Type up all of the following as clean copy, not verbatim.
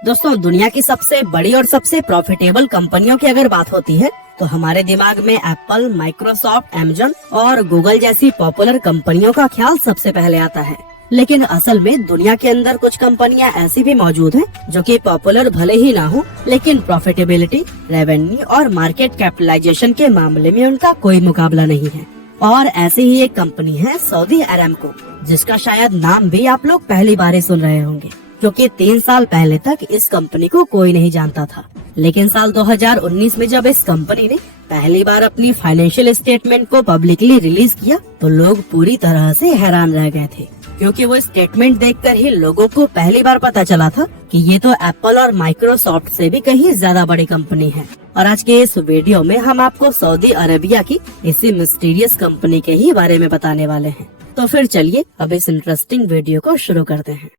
दोस्तों, दुनिया की सबसे बड़ी और सबसे प्रॉफिटेबल कंपनियों की अगर बात होती है तो हमारे दिमाग में एप्पल, माइक्रोसॉफ्ट, अमेज़न और गूगल जैसी पॉपुलर कंपनियों का ख्याल सबसे पहले आता है। लेकिन असल में दुनिया के अंदर कुछ कंपनियां ऐसी भी मौजूद हैं जो कि पॉपुलर भले ही ना हो, लेकिन प्रॉफिटेबिलिटी, रेवेन्यू और मार्केट कैपिटलाइजेशन के मामले में उनका कोई मुकाबला नहीं है। और ऐसी ही एक कंपनी है सऊदी अरामको, जिसका शायद नाम भी आप लोग पहली बार ही सुन रहे होंगे, क्योंकि 3 साल पहले तक इस कंपनी को कोई नहीं जानता था। लेकिन साल 2019 में जब इस कंपनी ने पहली बार अपनी फाइनेंशियल स्टेटमेंट को पब्लिकली रिलीज किया तो लोग पूरी तरह से हैरान रह गए थे, क्योंकि वो स्टेटमेंट देखकर ही लोगों को पहली बार पता चला था कि ये तो एप्पल और माइक्रोसॉफ्ट से भी कहीं ज्यादा बड़ी कंपनी है। और आज के इस वीडियो में हम आपको सऊदी अरेबिया की इसी मिस्टीरियस कंपनी के ही बारे में बताने वाले हैं। तो फिर चलिए अब इस इंटरेस्टिंग वीडियो को शुरू करते हैं।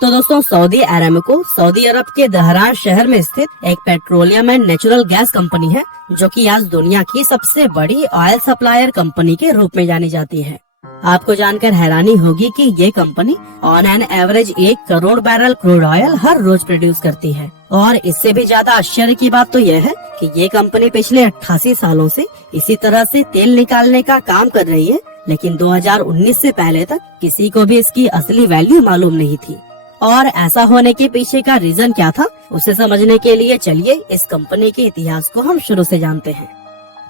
तो दोस्तों, सऊदी अरामको सऊदी अरब के दहरान शहर में स्थित एक petroleum and natural gas company है, जो कि आज दुनिया की सबसे बड़ी ऑयल सप्लायर कंपनी के रूप में जानी जाती है। आपको जानकर हैरानी होगी कि ये company on an average 1 crore barrel crude oil हर रोज प्रोड्यूस करती है। और इससे भी ज्यादा आश्चर्य की बात तो यह है कि ये कंपनी पिछले 88 सालों से इसी तरह से तेल निकालने का काम कर रही है, लेकिन 2019 से पहले तक किसी को भी इसकी असली वैल्यू मालूम नहीं थी। और ऐसा होने के पीछे का रीजन क्या था, उसे समझने के लिए चलिए इस कंपनी के इतिहास को हम शुरू से जानते हैं।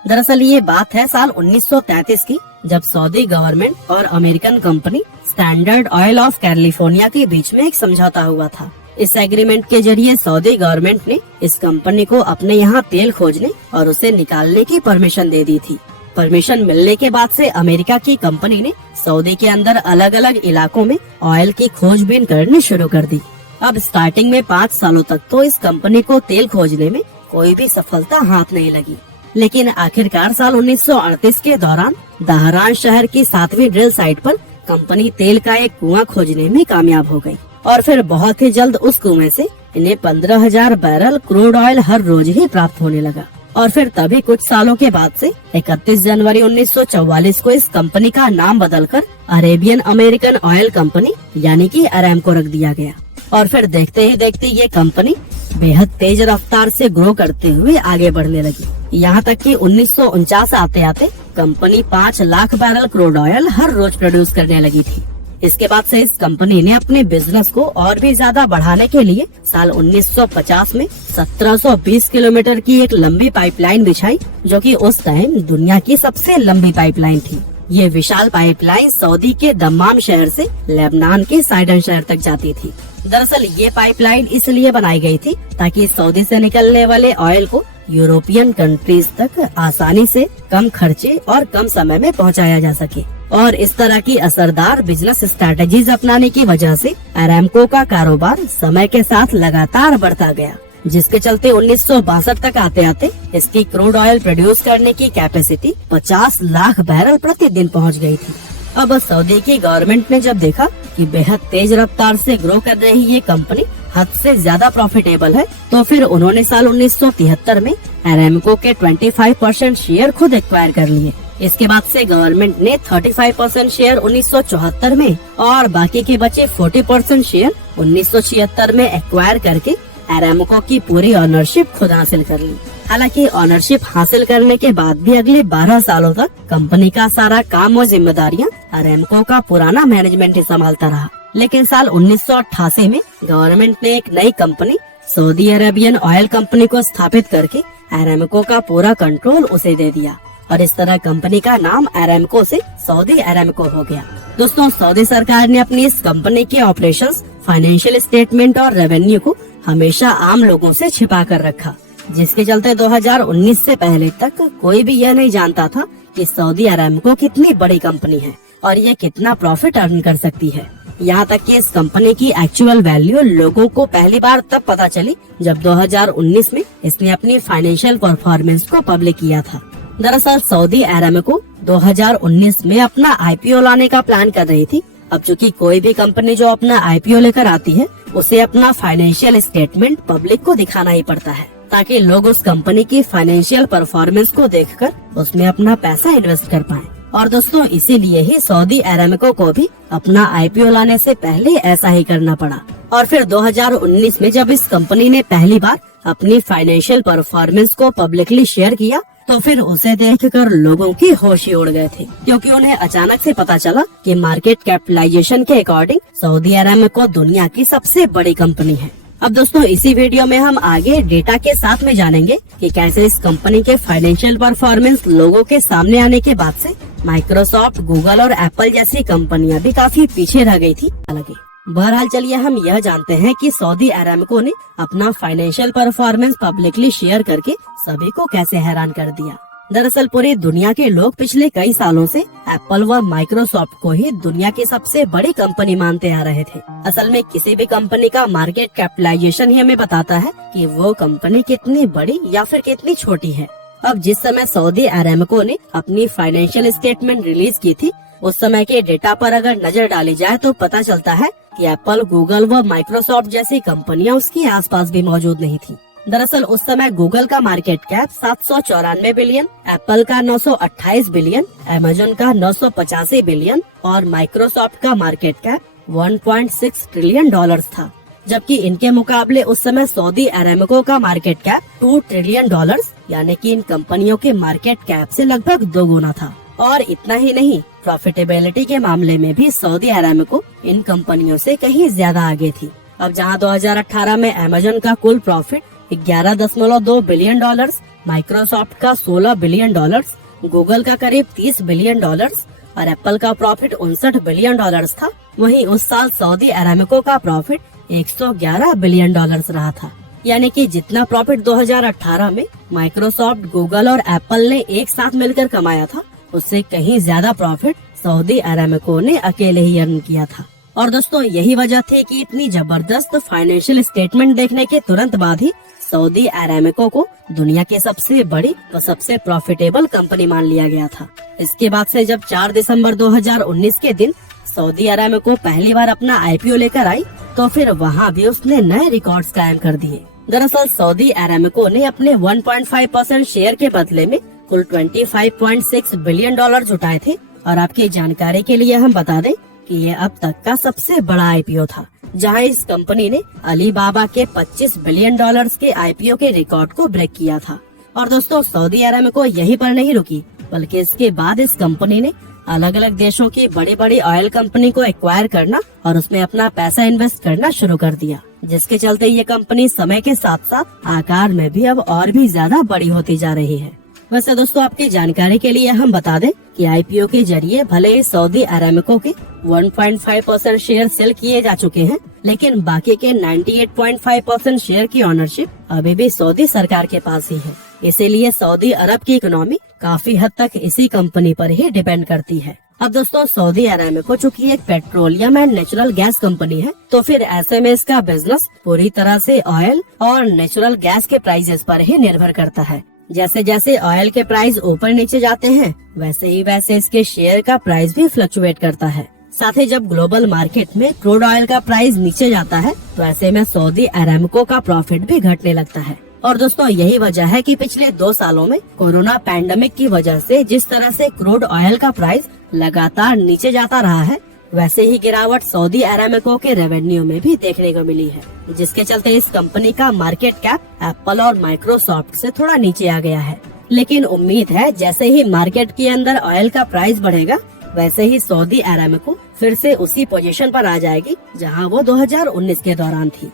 दरअसल ये बात है साल 1933 की, जब सऊदी गवर्नमेंट और American company standard oil of California के बीच में एक समझौता हुआ था। इस एग्रीमेंट के जरिए सऊदी गवर्नमेंट ने इस कंपनी को अपने यहाँ तेल खोजने और उसे निकालने की परमिशन दे दी थी। परमिशन मिलने के बाद से अमेरिका की कंपनी ने सऊदी के अंदर अलग अलग इलाकों में ऑयल की खोजबीन करनी शुरू कर दी। अब स्टार्टिंग में 5 सालों तक तो इस कंपनी को तेल खोजने में कोई भी सफलता हाथ नहीं लगी, लेकिन आखिरकार साल 1938 के दौरान दहरान शहर की 7वीं ड्रिल साइट पर कंपनी तेल का एक कुआं खोजने में कामयाब हो गई। और फिर बहुत ही जल्द उस कुएं से इन्हें 15,000 बैरल क्रूड ऑयल हर रोज ही प्राप्त होने लगा। और फिर तभी कुछ सालों के बाद से 31 जनवरी 1944 को इस कंपनी का नाम बदलकर अरेबियन अमेरिकन ऑयल कंपनी यानी कि अरामको रख दिया गया। और फिर देखते ही देखते ये कंपनी बेहद तेज रफ्तार से ग्रो करते हुए आगे बढ़ने लगी। यहाँ तक कि 1949 आते आते company 5 lakh barrel crude oil हर रोज प्रोड्यूस करने लगी थी। इसके बाद से इस कंपनी ने अपने बिजनेस को और भी ज्यादा बढ़ाने के लिए साल 1950 में 1720 किलोमीटर की एक लंबी पाइपलाइन बिछाई, जो कि उस टाइम दुनिया की सबसे लंबी पाइपलाइन थी। ये विशाल पाइपलाइन सऊदी के दम्माम शहर से लेबनान के साइडन शहर तक जाती थी। दरअसल ये पाइपलाइन इसलिए बनाई गई थी ताकि सऊदी से निकलने वाले ऑयल को यूरोपियन कंट्रीज तक आसानी से, कम खर्चे और कम समय में पहुंचाया जा सके। और इस तरह की असरदार बिजनेस स्ट्रेटजीज अपनाने की वजह से अरामको का कारोबार समय के साथ लगातार बढ़ता गया, जिसके चलते 1962 तक आते आते इसकी क्रूड ऑयल प्रोड्यूस करने की कैपेसिटी 50 लाख बैरल प्रतिदिन पहुंच गई थी। अब सऊदी की गवर्नमेंट ने जब देखा कि बेहद तेज रफ्तार से ग्रो कर रही ये कंपनी हद से ज्यादा प्रॉफिटेबल है, तो फिर उन्होंने साल 1973 में अरामको के 25% शेयर खुद एक्वायर कर लिए। इसके बाद से गवर्नमेंट ने 35% शेयर 1974 में और बाकी के बचे 40% शेयर 1976 में एक्वायर करके अरामको की पूरी ऑनरशिप खुद हासिल कर ली। हालांकि ऑनरशिप हासिल करने के बाद भी अगले 12 सालों तक कंपनी का सारा काम और जिम्मेदारियां अरामको का पुराना मैनेजमेंट ही संभालता रहा। लेकिन साल 1988 में गवर्नमेंट ने एक नई company Saudi Arabian oil company को स्थापित करके अरामको का पूरा कंट्रोल उसे दे दिया और इस तरह कंपनी का नाम अरामको से सऊदी अरामको हो गया। दोस्तों, सऊदी सरकार ने अपनी इस कंपनी के ऑपरेशंस, फाइनेंशियल स्टेटमेंट और रेवेन्यू को हमेशा आम लोगों से छिपा कर रखा, जिसके चलते 2019 से पहले तक कोई भी यह नहीं जानता था कि सऊदी अरामको कितनी बड़ी कंपनी है और ये कितना प्रॉफिट अर्न कर सकती है। यहाँ तक कि इस कंपनी की एक्चुअल वैल्यू लोगों को पहली बार तब पता चली जब 2019 में इसने अपनी फाइनेंशियल परफॉर्मेंस को पब्लिक किया था। दरअसल सऊदी अरामको 2019 में अपना IPO लाने का प्लान कर रही थी। अब चूंकि कोई भी कंपनी जो अपना IPO लेकर आती है उसे अपना फाइनेंशियल स्टेटमेंट पब्लिक को दिखाना ही पड़ता है, ताकि लोग उस कंपनी की फाइनेंशियल परफॉर्मेंस को देखकर उसमें अपना पैसा इन्वेस्ट कर पाएं। और दोस्तों, इसीलिए ही सऊदी अरामको को भी अपना IPO लाने से पहले ऐसा ही करना पड़ा और फिर 2019 में जब इस कंपनी ने पहली बार अपनी फाइनेंशियल परफॉर्मेंस को पब्लिकली शेयर किया तो फिर उसे देखकर लोगों की होश ही उड़ गए थे, क्योंकि उन्हें अचानक से पता चला कि मार्केट कैपिटलाइजेशन के अकॉर्डिंग सऊदी अरामको दुनिया की सबसे बड़ी कंपनी है। अब दोस्तों इसी वीडियो में हम आगे डेटा के साथ में जानेंगे कि कैसे इस कंपनी के फाइनेंशियल परफॉर्मेंस लोगों के सामने आने के बाद से माइक्रोसॉफ्ट, गूगल और एप्पल जैसी कंपनियां भी काफी पीछे रह गई थी। हालांकि बहरहाल चलिए हम यह जानते हैं कि सऊदी अरामको ने अपना फाइनेंशियल परफॉर्मेंस पब्लिकली शेयर करके सभी को कैसे हैरान कर दिया। दरअसल पूरी दुनिया के लोग पिछले कई सालों से एप्पल व माइक्रोसॉफ्ट को ही दुनिया की सबसे बड़ी कंपनी मानते आ रहे थे। असल में किसी भी कंपनी का मार्केट कैपिटलाइजेशन ही हमें बताता है कि वो कंपनी कितनी बड़ी या फिर कितनी छोटी है। अब जिस समय सऊदी अरामको ने अपनी फाइनेंशियल स्टेटमेंट रिलीज की थी, उस समय के डेटा पर अगर नजर डाली जाए तो पता चलता है कि एप्पल, गूगल व माइक्रोसॉफ्ट जैसी कंपनियां उसके आसपास भी मौजूद नहीं थी। दरअसल उस समय गूगल का मार्केट कैप 794 बिलियन, एप्पल का 928 बिलियन, अमेज़न का 985 बिलियन और माइक्रोसॉफ्ट का मार्केट कैप 1.6 ट्रिलियन डॉलर्स था। जबकि इनके मुकाबले उस समय सऊदी अरामको का मार्केट कैप 2 ट्रिलियन डॉलर्स यानी कि इन कंपनियों के मार्केट कैप से लगभग 2 गुना था। और इतना ही नहीं, प्रॉफिटेबिलिटी के मामले में भी सऊदी अरामको इन कंपनियों से कहीं ज्यादा आगे थी। अब जहां 2018 में अमेज़न का कुल प्रॉफिट 11.2 बिलियन डॉलर्स, माइक्रोसॉफ्ट का 16 बिलियन डॉलर्स, गूगल का करीब 30 बिलियन डॉलर्स और एप्पल का प्रॉफिट 59 बिलियन डॉलर्स था, वहीं उस साल सऊदी अरामको का प्रॉफिट 111 बिलियन डॉलर्स रहा था। यानी कि जितना प्रॉफिट 2018 में माइक्रोसॉफ्ट, गूगल और एप्पल ने एक साथ मिलकर कमाया था, उससे कहीं ज्यादा प्रॉफिट सऊदी अरामको ने अकेले ही अर्न किया था। और दोस्तों यही वजह थी कि इतनी जबरदस्त फाइनेंशियल स्टेटमेंट देखने के तुरंत बाद ही सऊदी अरामको को दुनिया की सबसे बड़ी व सबसे प्रॉफिटेबल कंपनी मान लिया गया था। इसके बाद से जब 4 दिसंबर 2019 के दिन सऊदी अरामको पहली बार अपना IPO लेकर आई तो फिर वहाँ भी उसने नए रिकॉर्ड्स कायम कर दिए। दरअसल सऊदी अरामको ने अपने 1.5% शेयर के बदले में कुल 25.6 बिलियन डॉलर जुटाए थे। और आपकी जानकारी के लिए हम बता दें कि ये अब तक का सबसे बड़ा IPO था, जहां इस कंपनी ने अलीबाबा के 25 बिलियन डॉलर्स के IPO के रिकॉर्ड को ब्रेक किया था। और दोस्तों सऊदी अरामको यहीं पर नहीं रुकी, बल्कि इसके बाद इस कंपनी ने अलग अलग देशों की बड़ी बड़ी ऑयल कंपनी को एक्वायर करना और उसमें अपना पैसा इन्वेस्ट करना शुरू कर दिया, जिसके चलते ये कंपनी समय के साथ साथ आकार में भी अब और भी ज्यादा बड़ी होती जा रही है। वैसे दोस्तों आपकी जानकारी के लिए हम बता दें कि IPO के जरिए भले ही सऊदी अरामको के 1.5% शेयर सेल किए जा चुके हैं, लेकिन बाकी के 98.5% शेयर की ऑनरशिप अभी भी सऊदी सरकार के पास ही है। इसीलिए सऊदी अरब की इकोनॉमी काफी हद तक इसी कंपनी पर ही डिपेंड करती है। अब दोस्तों सऊदी अरामको चूंकि एक petroleum and natural gas company है, तो फिर ऐसे में इसका बिजनेस पूरी तरह से ऑयल और नेचुरल गैस के प्राइसेस पर ही निर्भर करता है। जैसे जैसे ऑयल के प्राइस ऊपर नीचे जाते हैं, वैसे इसके शेयर का प्राइस भी फ्लक्चुएट करता है। साथ ही जब ग्लोबल मार्केट में क्रूड ऑयल का प्राइस नीचे जाता है, तो ऐसे में सऊदी अरामको का प्रॉफिट भी घटने लगता है। और दोस्तों यही वजह है कि पिछले 2 सालों में कोरोना पैंडेमिक की वजह से जिस तरह से क्रूड ऑयल का प्राइस लगातार नीचे जाता रहा है, वैसे ही गिरावट सऊदी अरामको के रेवेन्यू में भी देखने को मिली है, जिसके चलते इस कंपनी का मार्केट कैप एप्पल और माइक्रोसॉफ्ट से थोड़ा नीचे आ गया है। लेकिन उम्मीद है जैसे ही मार्केट के अंदर ऑयल का प्राइस बढ़ेगा, वैसे ही सऊदी अरामको फिर से उसी पोजीशन पर आ जाएगी जहां वो 2019 के दौरान थी।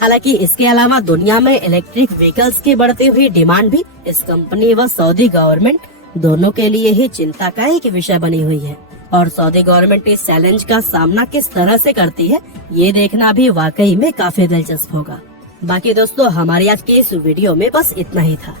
हालांकि इसके अलावा दुनिया में इलेक्ट्रिक व्हीकल्स की बढ़ती हुई डिमांड भी इस कंपनी व सऊदी गवर्नमेंट दोनों के लिए ही चिंता का एक विषय बनी हुई है। और सऊदी गवर्नमेंट इस चैलेंज का सामना किस तरह से करती है, ये देखना भी वाकई में काफी दिलचस्प होगा। बाकी दोस्तों हमारी आज की इस वीडियो में बस इतना ही था।